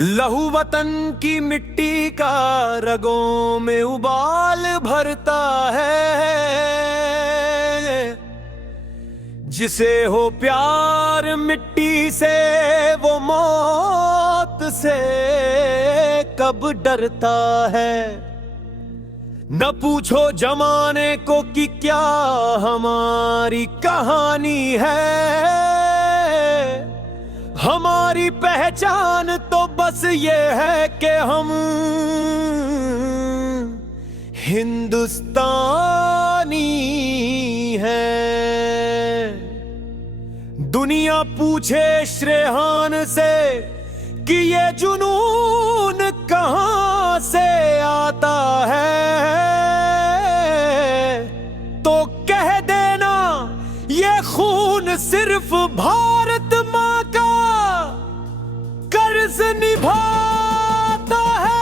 लहू वतन की मिट्टी का रगों में उबाल भरता है। जिसे हो प्यार मिट्टी से वो मौत से कब डरता है। न पूछो जमाने को कि क्या हमारी कहानी है। हमारी पहचान तो बस ये है कि हम हिंदुस्तानी हैं। दुनिया पूछे श्रेहान से कि ये जुनून कहां से आता है, तो कह देना ये खून सिर्फ भारत मां का कर्ज निभाता है।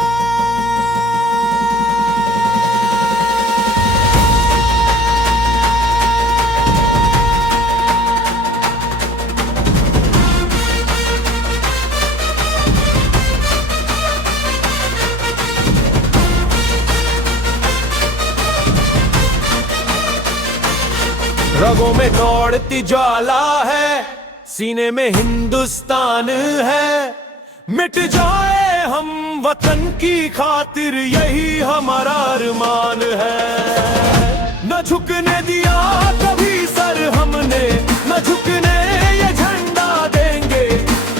रगों में दौड़ती ज्वाला है, सीने में हिंदुस्तान है। मिट जाए हम वतन की खातिर यही हमारा अरमान है। न झुकने दिया कभी सर हमने, न झुकने ये झंडा देंगे।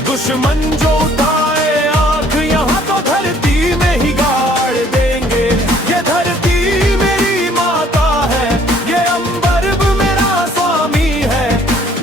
दुश्मन जो उठाए आंख यहाँ तो धरती में ही गाड़ देंगे। ये धरती मेरी माता है, ये अंबर मेरा स्वामी है।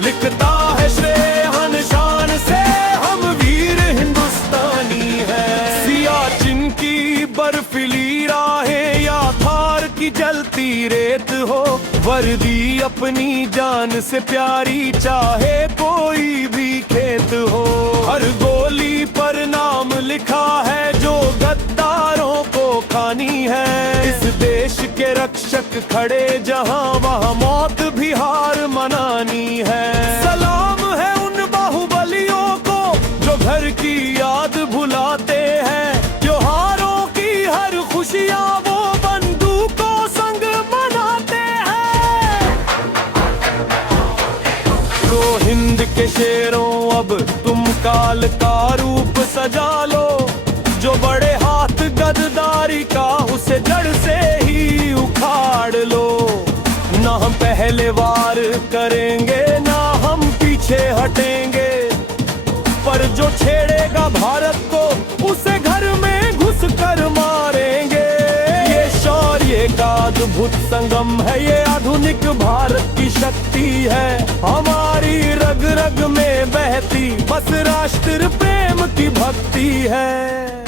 लिखता है श्रेय शान से हम वीर हिंदुस्तानी है। सियाचिन की बर्फीली राहें या थार की जलती रेत हो, वर्दी अपनी जान से प्यारी चाहे कोई भी खेत हो। हर गोली पर नाम लिखा है जो गद्दारों को खानी है। इस देश के रक्षक खड़े जहां वहां मौत भी हार मनानी है। सलाम है उन बाहुबलियों को जो घर की याद भुलाते हैं। त्योहारों की हर खुशियां वो बंदूकों संग मनाते हैं। तो हिंद के शेरों अब तुम काल का रूप सजा लो। जो बड़े हाथ गद्दारी का उसे जड़ से ही उखाड़ लो। ना हम पहले वार करेंगे ना हम पीछे हटेंगे, पर जो छेड़ेगा भारत को उसे घर में घुस कर मारेंगे। ये शौर्य का अद्भुत संगम है, ये आधुनिक भारत की शक्ति है। हमारी रग रग में बहती बस राष्ट्र प्रेम की भक्ति है।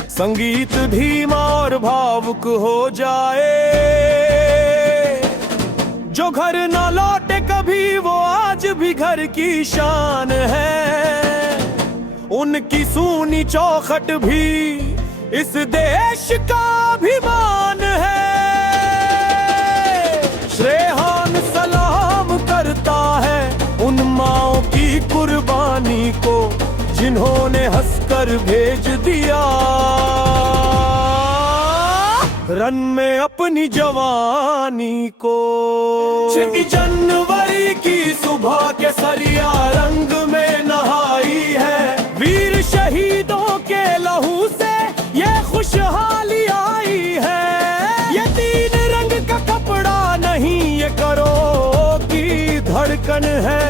संगीत धीमा और भावुक हो जाए, जो घर न लौटे कभी वो आज भी घर की शान है। उनकी सूनी चौखट भी इस देश का अभिमान है। श्रेहान सलाम करता है उन माओं की कुर्बानी को, जिन्होंने हंसकर भेज दिया रन में अपनी जवानी को। 6 जनवरी की सुबह के सरिया रंग में नहाई है। वीर शहीदों के लहू से ये खुशहाली आई है। ये 3 रंग का कपड़ा नहीं, ये करो की धड़कन है।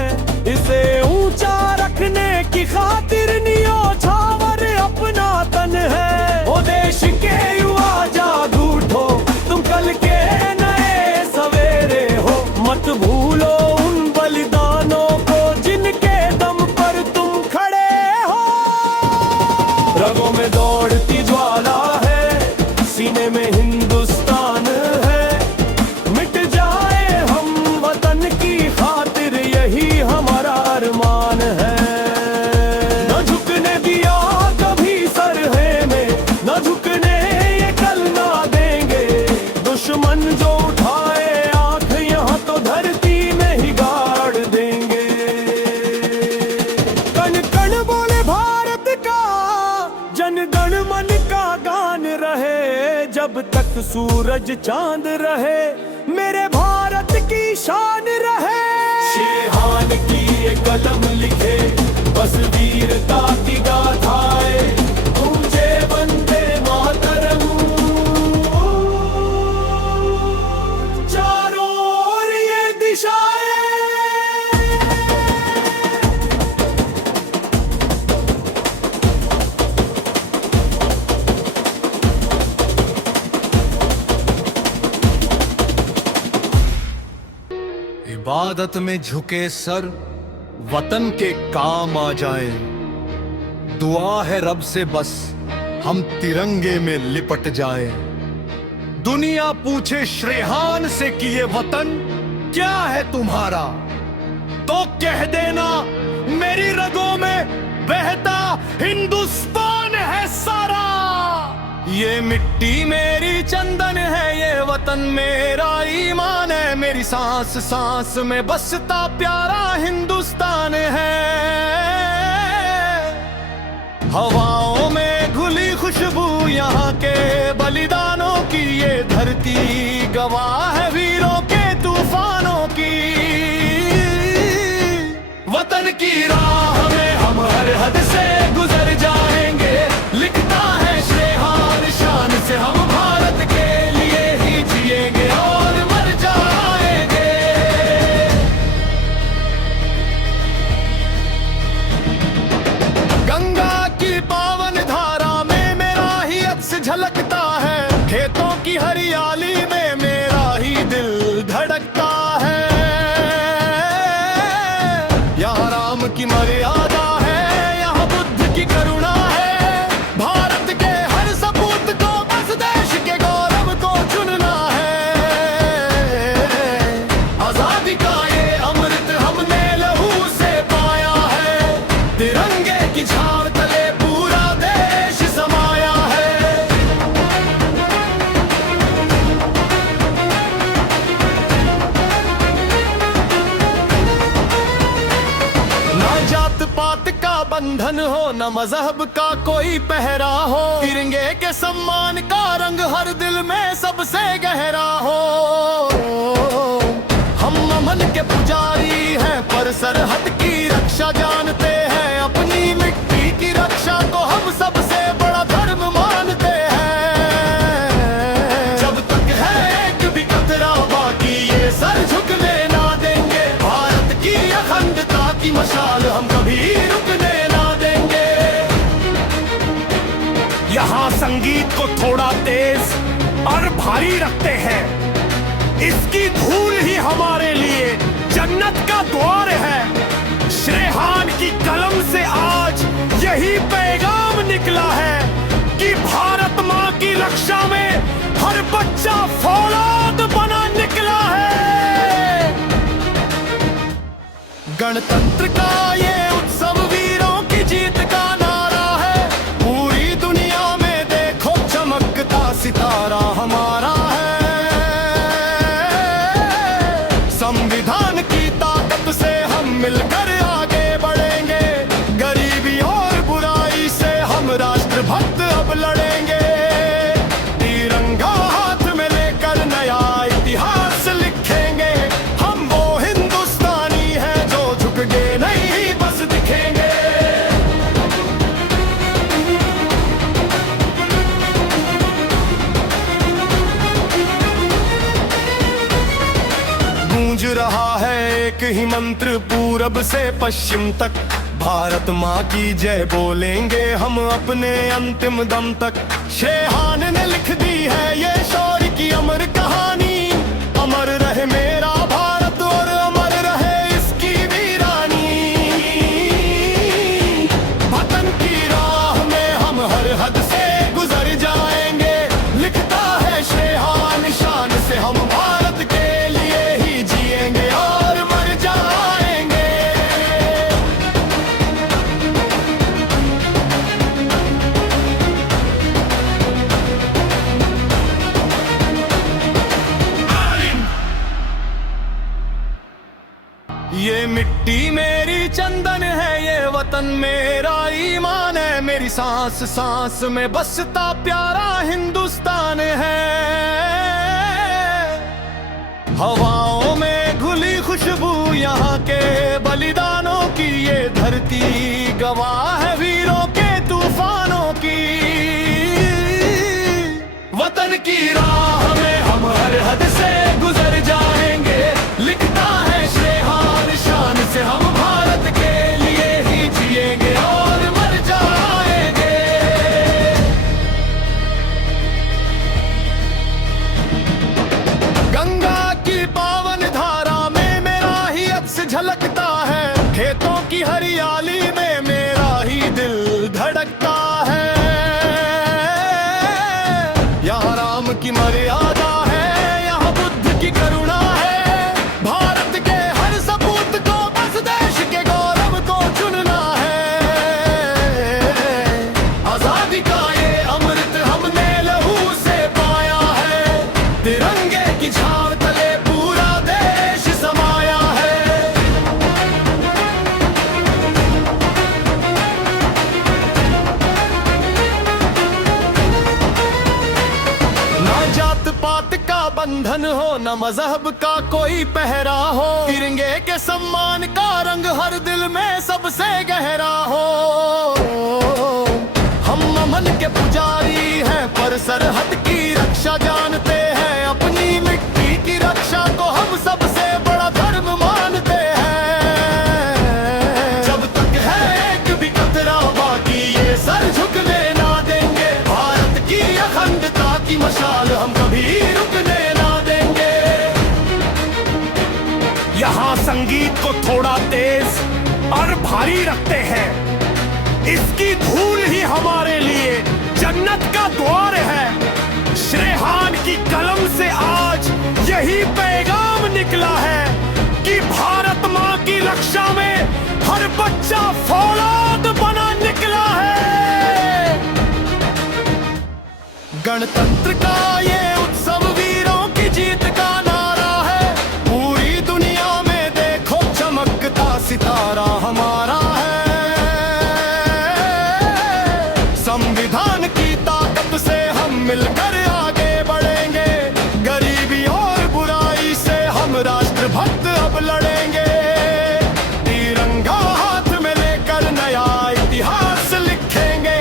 इसे ऊंचा रखने की खातिर न्योछावर अपना तन है। ओ देश के युवा जाग उठो, तुम कल के नए सवेरे हो। मत भूलो उन बलिदानों को जिनके दम पर तुम खड़े हो। रगों में दौड़ती ज्वाला है, सीने में हिंदुस्तान है। मिट जाए हम वतन की खातिर यही हमारा अरमान है। न झुकने दिया कभी सर है में, न झुकने ये कल ना देंगे। दुश्मन जो उठाए आंख यहाँ तो धरती में ही गाड़ देंगे। कण कण बोले भारत का जनगण मन का गान रहे, जब तक सूरज चांद रहे, मेरे भारत की शान रहे। शेरहान की ये कदम लिखे, बस वीरता की गाथाएं, गूंजे वंदे मातरम, चारों ओर ये दिशाएं। इबादत में झुके सर, वतन के काम आ जाए। दुआ है रब से बस हम तिरंगे में लिपट जाए। दुनिया पूछे श्रेहान से कि ये वतन क्या है तुम्हारा, तो कह देना मेरी रगों में बहता हिंदुस्तान है सारा। ये मिट्टी मेरी चंदन है, ये वतन मेरा ईमान है, मेरी सांस सांस में बसता प्यारा हिंदुस्तान है। हवाओं में घुली खुशबू यहाँ के बलिदानों की, ये धरती गवाह है वीरों के तूफानों की। वतन की राह में हम हर हद से गुजर जाएंगे, लिखता है श्रेहान शान से हम भारत के लिए ही जिएंगे और मर जाएंगे। गंगा की पावन धारा में मेरा ही अक्स झलकता है, खेतों की हरियाली में मेरा ही दिल धड़कता है। यहाँ राम की मर्यादा है, यहाँ बुद्ध की करुणा है, भारत के हर सपूत को बस देश के गौरव को चुनना है। आजादी का ये अमृत हमने लहू से पाया है, तिरंगे की छाव तले पूरा देश समाया है। ना जात पात का बंधन हो, न मजहब का कोई पहरा हो, तिरंगे के सम्मान का रंग हर दिल में सबसे गहरा हो। हम अमन के पुजारी हैं, पर सरहद की रक्षा जानते हैं, अपनी मिट्टी की रक्षा को हम सबसे बड़ा धर्म मानते हैं। जब तक है एक भी कतरा बाकी, ये सर झुकने ना देंगे, भारत की अखंडता की मशाल हम कभी रुकने ना देंगे। यहाँ संगीत को थोड़ा तेज और भारी रखते हैं, इसकी धूल ही हमारे लिए जन्नत का द्वार है। श्रेहान की कलम से आज यही पैगाम निकला है कि भारत माँ की रक्षा में हर बच्चा फौलाद बना निकला है। गणतंत्र का ये उत्सव वीरों की जीत का नारा है, पूरी दुनिया में देखो चमकता सितारा हमारा है। संविधान की ताकत से हम मिलकर आगे बढ़ेंगे, गरीबी और बुराई से हम राष्ट्रभक्त अब लड़ेंगे। तिरंगा हाथ में लेकर नया इतिहास लिखेंगे, हम वो हिंदुस्तानी हैं जो झुक के नहीं बस दिखेंगे। गूंज रहा है एक ही मंत्र पूरब से पश्चिम तक, भारत माँ की जय बोलेंगे हम अपने अंतिम दम तक। शेरहान ने लिख दी है ये शौर्य की अमर कहानी, अमर रहे मेरा भारत और अमर रहे इसकी वीरानी। वतन की राह में हम हर हद से गुजर जाएंगे, लिखता है शेरहान शान से हम भारत के लिए ही जिएंगे और मर जाएंगे। ये मिट्टी मेरी चंदन है, ये वतन वतन मेरा ईमान है, मेरी सांस सांस में बसता प्यारा हिंदुस्तान है। हवाओं में घुली खुशबू यहाँ के बलिदानों की, ये धरती गवाह है वीरों के तूफानों की। वतन की राह में हम हर हद से गुजर जाएंगे, लिखता है श्रेहान शान से हम भारत के लिए ही जिएंगे और मर जाएंगे। गंगा की पावन धारा में मेरा ही अक्स झलकता है, खेतों की हरियाली में मेरा ही दिल धड़कता है। यहाँ राम की मर्यादा है, यहाँ बुद्ध की करुणा है, भारत के हर सपूत को बस देश के गौरव को चुनना है। आजादी का ये अमृत हमने लहू से पाया है, तिरंगे की छाव तले पूरा देश समाया है। ना जात पात का बंधन हो, न मजहब का कोई पहरा हो, तिरंगे के सम्मान का रंग हर दिल में सबसे गहरा हो। हम अमन के पुजारी हैं पर सरहद की रक्षा जानते हैं, अपनी मिट्टी की रक्षा को हम सबसे बड़ा धर्म मानते हैं। जब तक है एक भी कतरा बाकी ये सर झुकने ना देंगे, भारत की अखंडता की मशाल हम कभी रुकने ना देंगे। यहाँ संगीत को थोड़ा तेज और भारी रखते हैं, इसकी धूल ही हमारे लिए जन्नत का द्वार है। श्रेहान की कलम से आज यही पैगाम निकला है कि भारत माँ की रक्षा में हर बच्चा फौलाद बना निकला है। गणतंत्र का ये उत्सव वीरों की जीत का नारा है, पूरी दुनिया में देखो चमकता सितारा हमारा है। संविधान की ताकत से हम मिलकर आगे बढ़ेंगे, गरीबी और बुराई से हम राष्ट्रभक्त अब लड़ेंगे। तिरंगा हाथ में लेकर नया इतिहास लिखेंगे,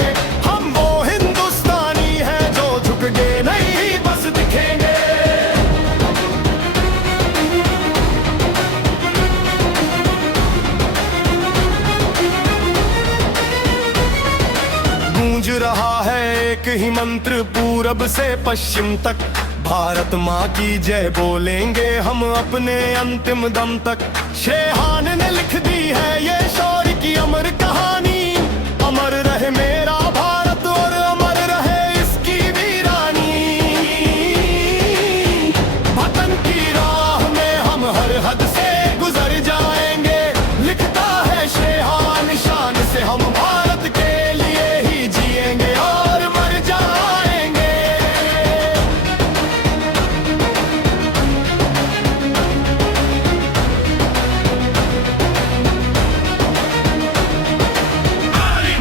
हम वो हिंदुस्तानी हैं जो झुकने नहीं बस दिखेंगे। गूंज रहा है एक ही मंत्र पूरब से पश्चिम तक, भारत माँ की जय बोलेंगे हम अपने अंतिम दम तक। श्रेहान ने लिख दी है ये शौर्य की अमर कहानी, अमर रहे मेरा भारत और अमर रहे इसकी वीरानी। वतन की राह में हम हर हद से गुजर जाएंगे, लिखता है श्रेहान शान से हम भारत के लिए ही जिएंगे और मर जाएंगे।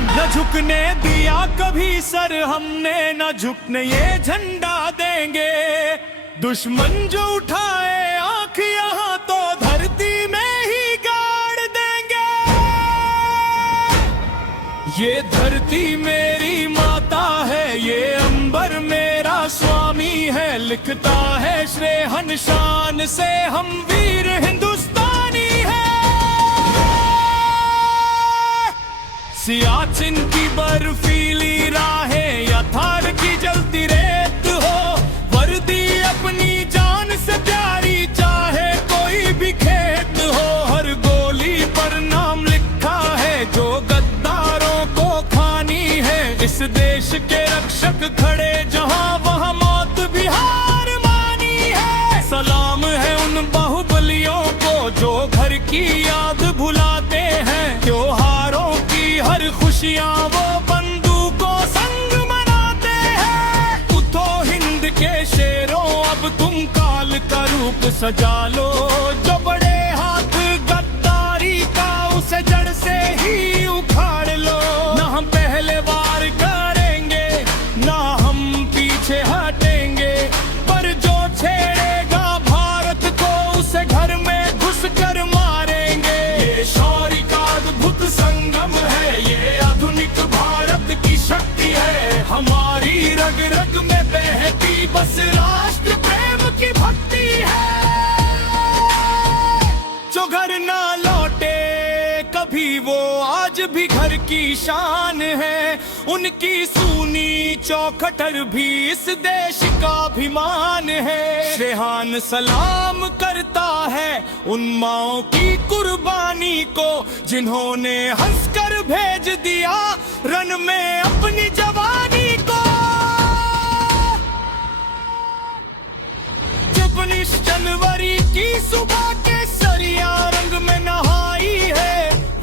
न झुकने दिया कभी सर हमने, न झुकने ये झंडा देंगे। दुश्मन जो उठाए आंख यहाँ तो धरती में ही गाड़ देंगे। ये धरती मेरी माता है, ये अंबर मेरा स्वामी है, लिखता है श्रेहन शान से हम वीर हिंदुस्तानी हैं। सियाचिन की बर्फीली राहें या थार की जलती रेत हो, वर्दी अपनी जान से प्यारी चाहे कोई भी खेत हो, हर गोली पर नाम लिखा है जो गद्दारों को खानी है। इस देश के रक्षक खड़े जहां वहां मौत भी हार मानी है। सलाम है उन बाहुबलियों को जो घर की याद भुलाते हैं, त्योहारों की हर खुशियां वो बंदूकों संग मनाते हैं। उठो हिंद के शेरों अब तुम काल का रूप सजा लो, जो बड़े हाथ गद्दारी का उसे जड़ से ही उखाड़ हमारी रग रग में बहती बस राष्ट्र प्रेम की भक्ति है। जो घर ना लौटे कभी वो आज भी घर की शान है। उनकी सूनी चौखटर भी इस देश का अभिमान है। रेहान सलाम करता है उन माओं की कुर्बानी को, जिन्होंने हंसकर भेज दिया रन में अपनी जवानी को। जब 19 जनवरी की सुबह के सरिया रंग में नहाई है,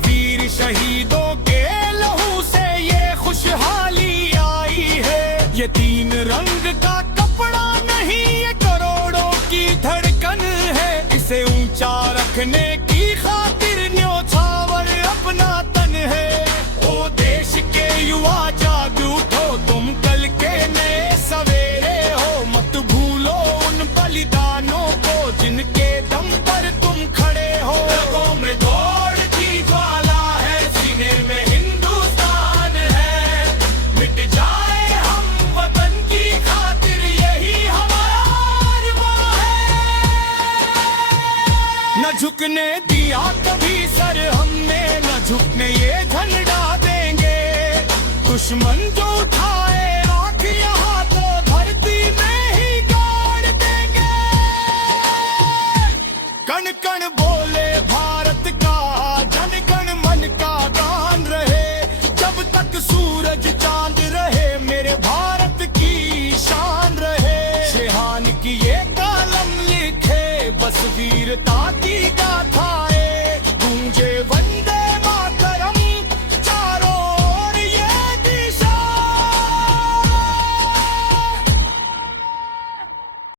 वीर शहीदों के लहू से ये खुशहाली आई है। ये 3 रंग का कपड़ा नहीं, ये करोड़ों की धड़कन है। इसे ऊंचा रखने की खातिर न्योछावर अपना तन है। ओ देश के युवा जाग उठो, तुम कल के नए सवेरे हो। मत भूलो उन बलिदानों को, जिनके दम पर तुम खड़े हो। रगों में दौड़ती ज्वाला है, सीने में हिंदुस्तान है। मिट जाए हम वतन की खातिर, यही हमारा अरमान है। न झुकने दिया कभी सर हमने, न झुकने ये झंडा देंगे। दुश्मन जो उठाए आंख यहाँ तो धरती में ही गाड़ देंगे। कण कण बोले भारत का, जन गण मन का गान रहे। जब तक सूरज चांद रहे, मेरे भारत की शान रहे। रेहान की ये कलम लिखे बस वीरता की गाथा